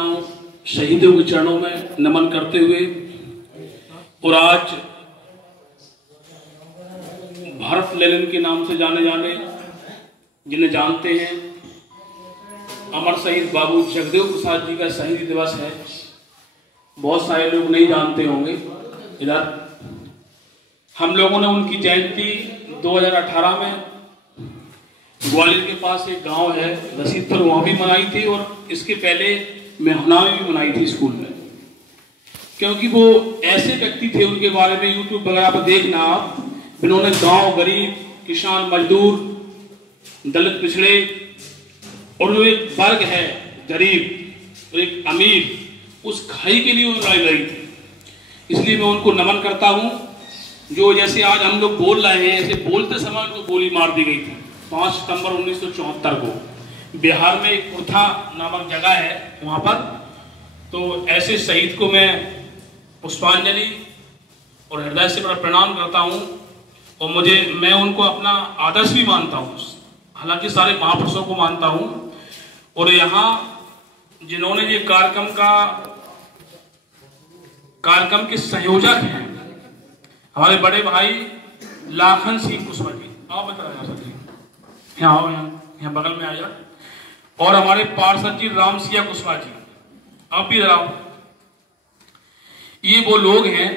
हूँ शहीदों के चरणों में नमन करते हुए। और आज भारत लेनिन के नाम से जाने जाने, जिन्हें जानते हैं, अमर शहीद बाबू जगदेव प्रसाद जी का शहीदी दिवस है। बहुत सारे लोग नहीं जानते होंगे। इधर हम लोगों ने उनकी जयंती 2018 में ग्वालियर के पास एक गांव है रसीदपुर, वहां भी मनाई थी, और इसके पहले मेहना में भी मनाई थी स्कूल में। क्योंकि वो ऐसे व्यक्ति थे, उनके बारे में यूट्यूब वगैरह पर देखना आप, जिन्होंने गांव, गरीब, किसान, मजदूर, दलित, पिछड़े, और जो एक वर्ग है गरीब और एक अमीर, उस खाई के लिए वो लड़ाई लड़ी थी। इसलिए मैं उनको नमन करता हूं। जो जैसे आज हम लोग बोल रहे हैं, ऐसे बोलते समय उनको गोली मार दी गई थी 5 सितंबर 1974 को। बिहार में एक कुर्था नामक जगह है, वहां पर। तो ऐसे शहीद को मैं पुष्पांजलि और हृदय से बड़ा प्रणाम करता हूं। और मैं उनको अपना आदर्श भी मानता हूं, हालांकि सारे महापुरुषों को मानता हूं। और यहाँ जिन्होंने ये कार्यक्रम के संयोजक हैं हमारे बड़े भाई लाखन सिंह कुशवाहा जी, आप बता जा सकते यहाँ आओ, यहाँ बगल में आ जा। और हमारे पार्षद जी राम सिंह कुशवाहा जी, आप भी आओ। ये वो लोग हैं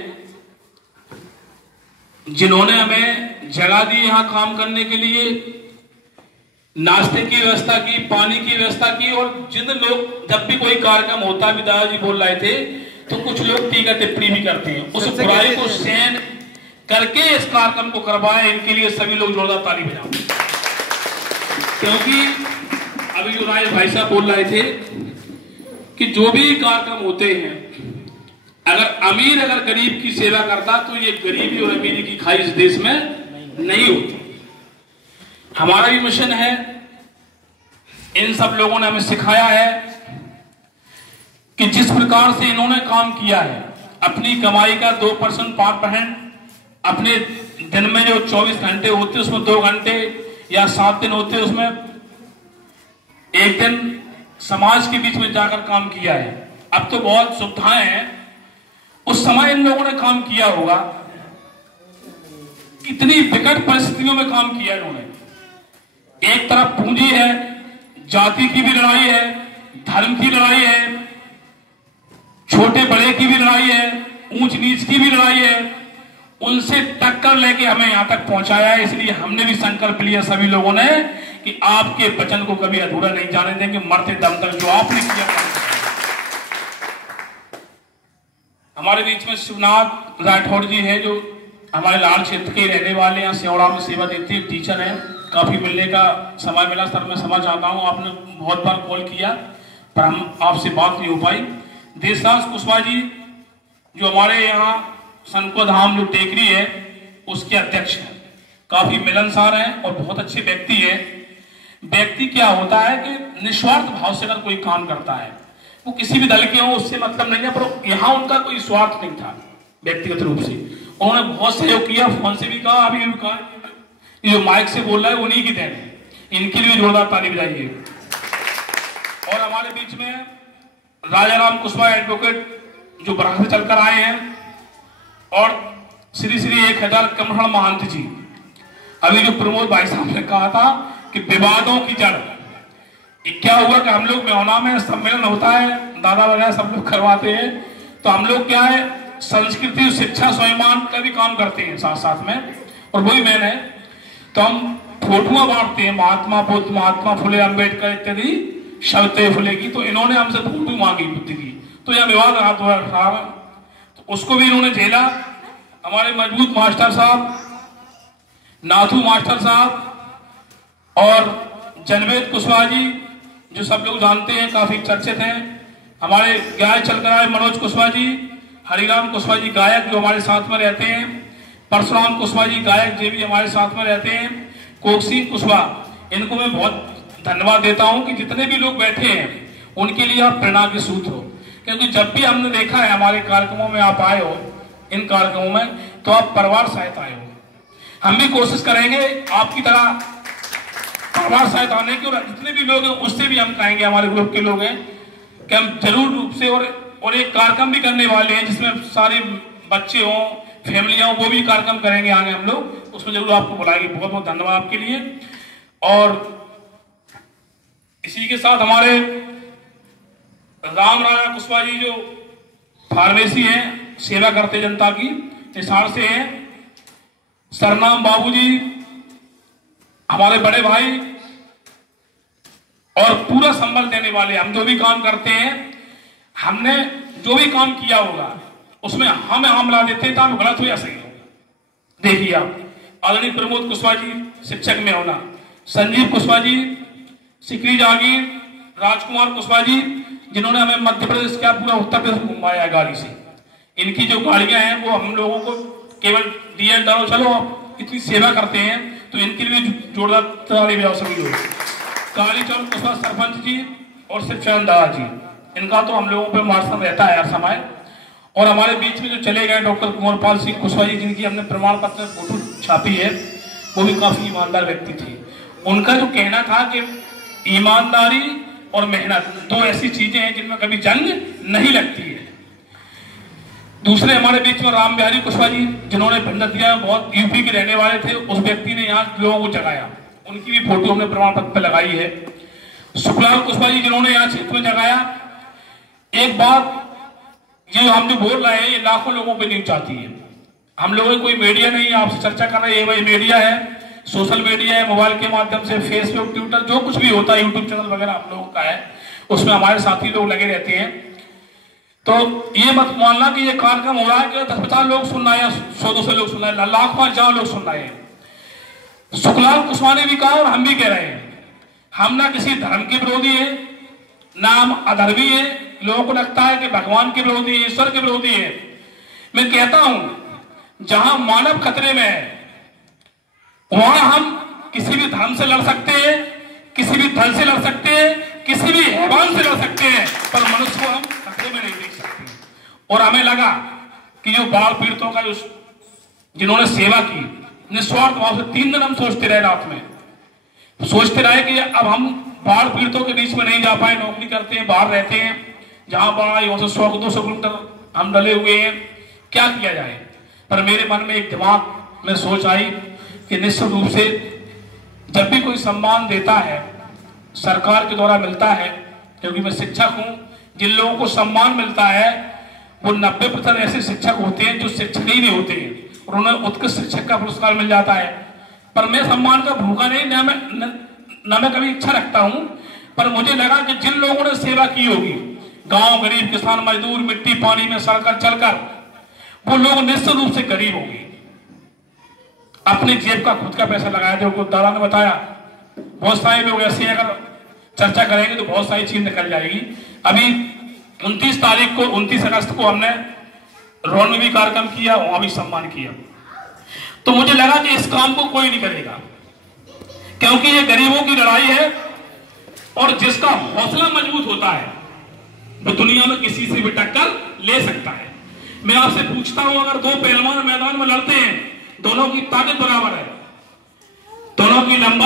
जिन्होंने हमें जगह दी यहाँ काम करने के लिए, नाश्ते की व्यवस्था की, पानी की व्यवस्था की। और जिन लोग, जब भी कोई कार्यक्रम होता है, दादाजी बोल रहे थे, तो कुछ लोग टीका टिप्पणी भी करते हैं, उस बुराई को सहन करके इस कार्यक्रम को करवाए। इनके लिए सभी लोग जोरदार ताली बजाओ। क्योंकि अभी जो राय भाई साहब बोल रहे थे कि जो भी कार्यक्रम होते हैं, अगर गरीब की सेवा करता, तो ये गरीबी और अमीरी की खाई इस देश में नहीं होती। हमारा भी मिशन है, इन सब लोगों ने हमें सिखाया है कि जिस प्रकार से इन्होंने काम किया है, अपनी कमाई का 2%, 5%, अपने दिन में जो 24 घंटे होते उसमें 2 घंटे या 7 दिन होते, उसमें एक दिन समाज के बीच में जाकर काम किया है। अब तो बहुत सुविधाएं हैं, उस समय इन लोगों ने काम किया होगा। कितनी विकट परिस्थितियों में काम किया इन्होंने। एक तरफ पूंजी है, जाति की भी लड़ाई है, धर्म की लड़ाई है, छोटे बड़े की भी लड़ाई है, ऊंच नीच की भी लड़ाई है। उनसे टक्कर लेके हमें यहां तक पहुंचाया है। इसलिए हमने भी संकल्प लिया सभी लोगों ने कि आपके वचन को कभी अधूरा नहीं जाने देंगे, मरते दम तक जो आपने किया। हमारे बीच में शिवनाथ राठौड़ जी हैं, जो हमारे लाल क्षेत्र के रहने वाले, यहाँ सेवड़ा में सेवा देते हैं, टीचर हैं। काफी मिलने का समय मिला सर, मैं समझ आता हूँ, आपने बहुत बार कॉल किया पर हम आपसे बात नहीं हो पाई। देशराज कुशवाहा जी जो हमारे यहाँ सनको धाम जो टेकरी है उसके अध्यक्ष हैं, काफी मिलनसार हैं और बहुत अच्छे व्यक्ति है। व्यक्ति क्या होता है कि निस्वार्थ भाव से अगर कोई काम करता है, वो किसी भी दल के हो, उससे मतलब नहीं है, पर यहाँ उनका कोई स्वार्थ नहीं था व्यक्तिगत रूप से। उन्होंने बहुत सहयोग किया, फोन से भी कहा, अभी भी कहा, ये जो माइक से बोल रहा है उन्हीं की देन है। इनके लिए जोरदार ताली बजाइए। और हमारे बीच में राजाराम कुशवाहा एडवोकेट जो बराह से चलकर आए हैं, और श्री 1000 कमहण महंत जी। अभी जो प्रमोद भाई साहब ने कहा था कि विवादों की जड़, क्या हुआ कि हम लोग मेहना में सम्मेलन होता है, दादा वगैरह सब लोग करवाते हैं, तो हम लोग क्या है, संस्कृति, शिक्षा, स्वाभिमान का भी काम करते हैं साथ साथ में, और वही मैन है। तो हम फोटुआं बांटते हैं, महात्मा बुद्ध, महात्मा फुले, अम्बेडकर इत्यादि शब्द फुले की। तो इन्होंने हमसे फोटो मांगी बुद्ध की, तो यह विवाद रहा 2018 में, तो उसको भी इन्होंने झेला। हमारे मजबूत मास्टर साहब, नाथू मास्टर साहब और जनवेद कुशवाहा जी, जो सब लोग जानते हैं, काफी चर्चित हैं। हमारे गाय चलकर आए मनोज कुशवाहा जी, हरिराम कुशवाहा जी गायक जो हमारे साथ में रहते हैं, परशुराम कुशवाहा जी गायक जो भी हमारे साथ में रहते हैं, कोकसिंह कुशवाहा, इनको मैं बहुत धन्यवाद देता हूं कि जितने भी लोग बैठे हैं उनके लिए आप प्रेरणा के सूत्र हो। क्योंकि जब भी हमने देखा है हमारे कार्यक्रमों में आप आए हो, इन कार्यक्रमों में, तो आप परिवार सहित आए हो। हम भी कोशिश करेंगे आपकी तरह परिवार सहित आने की, और जितने भी लोग हैं उससे भी हम कहेंगे, हमारे ग्रुप के लोग हैं, कि हम जरूर रूप से और एक कार्यक्रम भी करने वाले हैं जिसमें सारे बच्चे हों, फैमिलियां हों, वो भी कार्यक्रम करेंगे आगे हम लोग, उसमें जरूर आपको बुलाएंगे। बहुत बहुत धन्यवाद आपके लिए। और इसी के साथ हमारे राम राजा कुशवाहा जी जो फार्मेसी है, सेवा करते जनता की, हिसार से हैं। सरनाम बाबू जी हमारे बड़े भाई और पूरा संबल देने वाले। हम जो भी काम करते हैं, हमने जो भी काम किया होगा उसमें हमें हमला देते हैं, तो गलत हो या सही हो। देखिए आप, आदरणीय प्रमोद कुशवाहा जी शिक्षक में होना, संजीव कुशवाहा जी, सिकरी जागीर, राजकुमार कुशवाहा जी, जिन्होंने हमें मध्य प्रदेश क्या पूरा उत्तर प्रदेश घुमाया गाड़ी से। इनकी जो गाड़ियां हैं वो हम लोगों को केवल दिए डालो, चलो आप इतनी सेवा करते हैं, तो इनके लिए जोरदार ताली बजाओ सभी लोग। कालीचरण कुशवाहा सरपंच जी और शिवचरण दादा जी, इनका तो हम लोगों पे मार्शल रहता है हर समय। और हमारे बीच में जो चले गए डॉक्टर कुंवरपाल सिंह कुशवाहा जी, जिनकी हमने प्रमाण पत्र फोटो छापी है, वो भी काफी ईमानदार व्यक्ति थे। उनका जो कहना था कि ईमानदारी और मेहनत दो ऐसी चीजें हैं जिनमें कभी जंग नहीं लगती है। दूसरे हमारे बीच में राम बिहारी कुशवाहा जी, जिन्होंने भिंडतिया बहुत यूपी के रहने वाले थे, उस व्यक्ति ने यहाँ लोगों को जगाया, उनकी भी फोटो हमने प्रमाण पत्र पर लगाई है। सुखलाल कुशवाहा जी, जिन्होंने यहाँ क्षेत्र में जगाया। एक बात, ये हम जो बोल रहे हैं ये लाखों लोगों पे न्यूज आती है। हम लोगों की कोई मीडिया नहीं है, आपसे चर्चा कर रहे हैं, वही मीडिया है, सोशल मीडिया है, मोबाइल के माध्यम से फेसबुक, ट्विटर, जो कुछ भी होता है, यूट्यूब चैनल वगैरह हम लोगों का है, उसमें हमारे साथी लोग लगे रहते हैं। तो ये मत मानना कि ये कार्यक्रम हो रहा है कि 10-50 लोग सुन रहे हैं, 100-200 लोग सुन रहे हैं, लाखों हजार लोग सुन रहे हैं। सुखलाल कुशवाहा ने भी कहा और हम भी कह रहे हैं, हम ना किसी धर्म के विरोधी है, ना हम अधर्मी है। लोगों को लगता है कि भगवान के विरोधी है, ईश्वर के विरोधी है। मैं कहता हूं जहां मानव खतरे में है वहां हम किसी भी धर्म से लड़ सकते हैं, किसी भी दल से लड़ सकते हैं, किसी भी हैवान से लड़ सकते हैं, पर मनुष्य को हम खतरे में नहीं देख सकते। और हमें लगा कि जो बाढ़ पीड़ितों का जो जिन्होंने सेवा की निस्वार्थ भाव से, 3 दिन हम सोचते रहे, रात में सोचते रहे कि अब हम बाढ़ पीड़ितों के बीच में नहीं जा पाए, नौकरी करते हैं, बाहर रहते हैं, जहां बाढ़ आई वहां से 100-200 किलोमीटर हम डले हुए हैं, क्या किया जाए। पर मेरे मन में एक दिमाग में सोच आई कि निश्चित रूप से जब भी कोई सम्मान देता है सरकार के द्वारा मिलता है, क्योंकि मैं शिक्षक हूं, जिन लोगों को सम्मान मिलता है वो 90% ऐसे शिक्षक होते हैं जो शिक्षक ही नहीं होते हैं, और उन्हें उत्कृष्ट शिक्षक का पुरस्कार मिल जाता है। पर मैं सम्मान का भूखा नहीं, ना मैं कभी इच्छा रखता हूं, पर मुझे लगा कि जिन लोगों ने सेवा की होगी, गांव गरीब किसान मजदूर मिट्टी पानी में सड़कर चलकर, वो लोग निश्चित रूप से गरीब होंगे, अपने जेब का खुद का पैसा लगाया। जो दादा ने बताया, बहुत सारे लोग ऐसे अगर चर्चा करेंगे तो बहुत सारी चीज निकल जाएगी। अभी 29 तारीख को 29 अगस्त को हमने रोड में भी कार्यक्रम किया, वहां भी सम्मान किया। तो मुझे लगा कि इस काम को कोई नहीं करेगा, क्योंकि ये गरीबों की लड़ाई है, और जिसका हौसला मजबूत होता है वो दुनिया में किसी से भी टक्कर ले सकता है। मैं आपसे पूछता हूं, अगर 2 पहलवान मैदान में लड़ते हैं, दोनों की ताकत बराबर है, दोनों की लंबाई